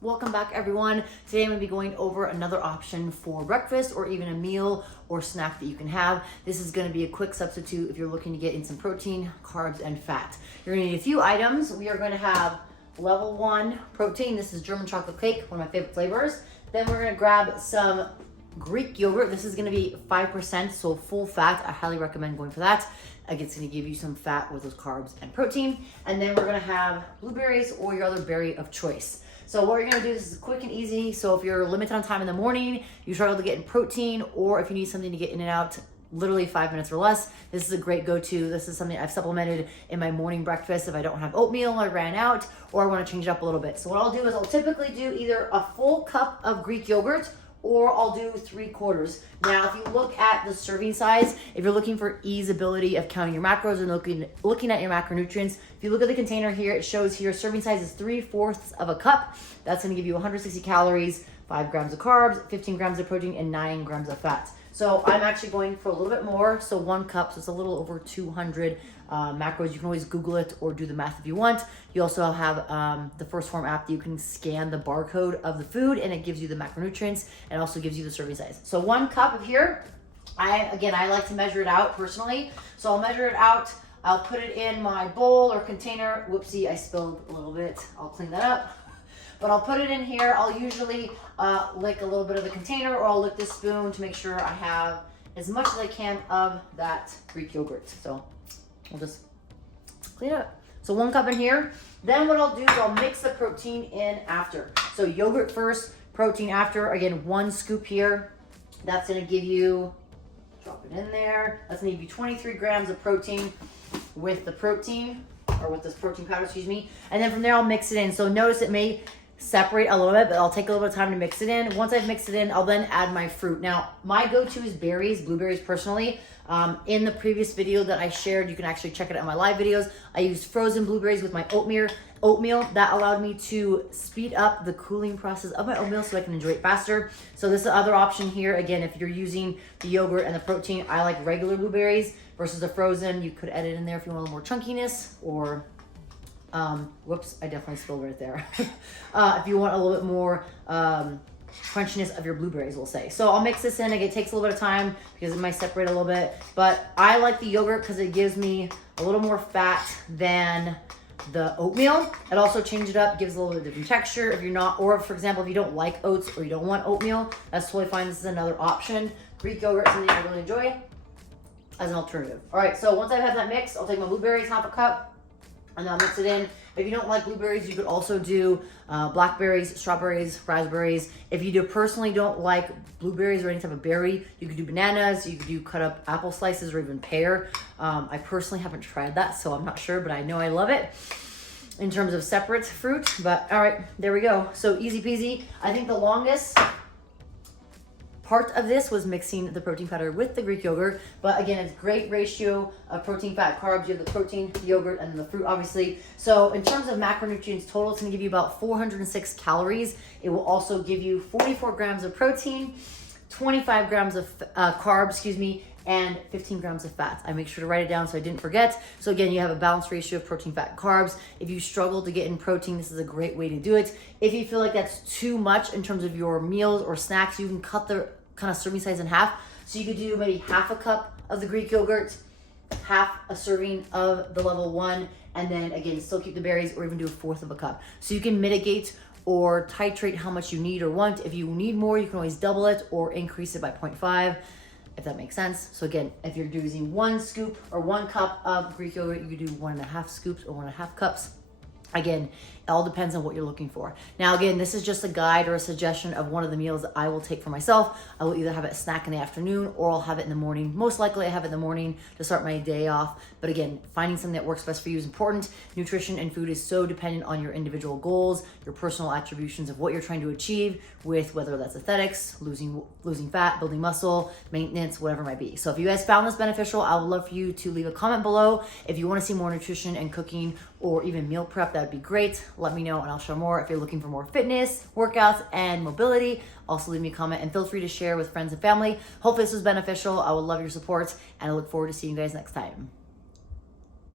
Welcome back, everyone. Today I'm going to be going over another option for breakfast or even a meal or snack that you can have. This is going to be a quick substitute if you're looking to get in some protein, carbs, and fat. You're going to need a few items. We are going to have level 1 protein. This is German chocolate cake, one of my favorite flavors. Then we're going to grab some Greek yogurt. This is going to be 5%, so full fat. I highly recommend going for that. It's going to give you some fat with those carbs and protein. And then we're going to have blueberries or your other berry of choice. So what you're gonna do, this is quick and easy. So if you're limited on time in the morning, you struggle to get in protein, or if you need something to get in and out literally 5 minutes or less, this is a great go-to. This is something I've supplemented in my morning breakfast if I don't have oatmeal, I ran out, or I wanna change it up a little bit. So what I'll do is I'll typically do either a full cup of Greek yogurt or I'll do 3/4. Now, if you look at the serving size, if you're looking for easeability of counting your macros and looking at your macronutrients, if you look at the container here, it shows here serving size is 3/4 of a cup. That's gonna give you 160 calories, 5 grams of carbs, 15 grams of protein, and 9 grams of fat. So I'm actually going for a little bit more. So 1 cup, so it's a little over 200 macros. You can always Google it or do the math if you want. You also have the First Form app that you can scan the barcode of the food and it gives you the macronutrients and also gives you the serving size. So 1 cup of here, I like to measure it out personally. So I'll measure it out. I'll put it in my bowl or container. Whoopsie, I spilled a little bit. I'll clean that up. But I'll put it in here. I'll usually lick a little bit of the container, or I'll lick this spoon to make sure I have as much as I can of that Greek yogurt. So we'll just clean it up. So 1 cup in here. Then what I'll do is I'll mix the protein in after. So yogurt first, protein after. Again, 1 scoop here. That's gonna give you, drop it in there. That's gonna give you 23 grams of protein with the protein, or with this protein powder, excuse me. And then from there, I'll mix it in. So notice it may separate a little bit, but I'll take a little bit of time to mix it in. Once I've mixed it in, I'll then add my fruit. Now, my go-to is berries, blueberries personally. In the previous video that I shared, you can actually check it out in my live videos. I used frozen blueberries with my oatmeal. That allowed me to speed up the cooling process of my oatmeal so I can enjoy it faster. So this is the other option here. Again, if you're using the yogurt and the protein, I like regular blueberries versus the frozen. You could edit in there if you want a little more chunkiness, or whoops, I definitely spilled right there. If you want a little bit more crunchiness of your blueberries, we'll say. So I'll mix this in. It takes a little bit of time because it might separate a little bit, but I like the yogurt because it gives me a little more fat than the oatmeal. It also changes it up, gives a little bit of different texture. If you're not, or for example, if you don't like oats or you don't want oatmeal, that's totally fine. This is another option. Greek yogurt is something I really enjoy as an alternative. All right, so once I've had that mix, I'll take my blueberries, half a cup, and then I'll mix it in. If you don't like blueberries, you could also do blackberries, strawberries, raspberries. If you personally don't like blueberries or any type of berry, you could do bananas, you could do cut up apple slices, or even pear. I personally haven't tried that, so I'm not sure, but I know I love it in terms of separate fruit. But all right, there we go. So easy peasy. I think the longest part of this was mixing the protein powder with the Greek yogurt, but again, it's great ratio of protein, fat, carbs. You have the protein, the yogurt, and the fruit, obviously. So in terms of macronutrients total, it's gonna give you about 406 calories. It will also give you 44 grams of protein, 25 grams of carbs, and 15 grams of fat. I make sure to write it down so I didn't forget. So again, you have a balanced ratio of protein, fat, and carbs. If you struggle to get in protein, this is a great way to do it. If you feel like that's too much in terms of your meals or snacks, you can cut the kind of serving size in half. So you could do maybe half a cup of the Greek yogurt, half a serving of the level 1, and then again, still keep the berries, or even do 1/4 of a cup. So you can mitigate or titrate how much you need or want. If you need more, you can always double it or increase it by 0.5, if that makes sense. So again, if you're using 1 scoop or 1 cup of Greek yogurt, you could do 1.5 scoops or 1.5 cups. Again, it all depends on what you're looking for. Now, again, this is just a guide or a suggestion of one of the meals that I will take for myself. I will either have it a snack in the afternoon, or I'll have it in the morning. Most likely I have it in the morning to start my day off. But again, finding something that works best for you is important. Nutrition and food is so dependent on your individual goals, your personal attributions of what you're trying to achieve, with whether that's aesthetics, losing fat, building muscle, maintenance, whatever it might be. So if you guys found this beneficial, I would love for you to leave a comment below. If you want to see more nutrition and cooking or even meal prep, that would be great. Let me know and I'll share more. If you're looking for more fitness, workouts, and mobility, also leave me a comment and feel free to share with friends and family. Hopefully this was beneficial. I would love your support and I look forward to seeing you guys next time.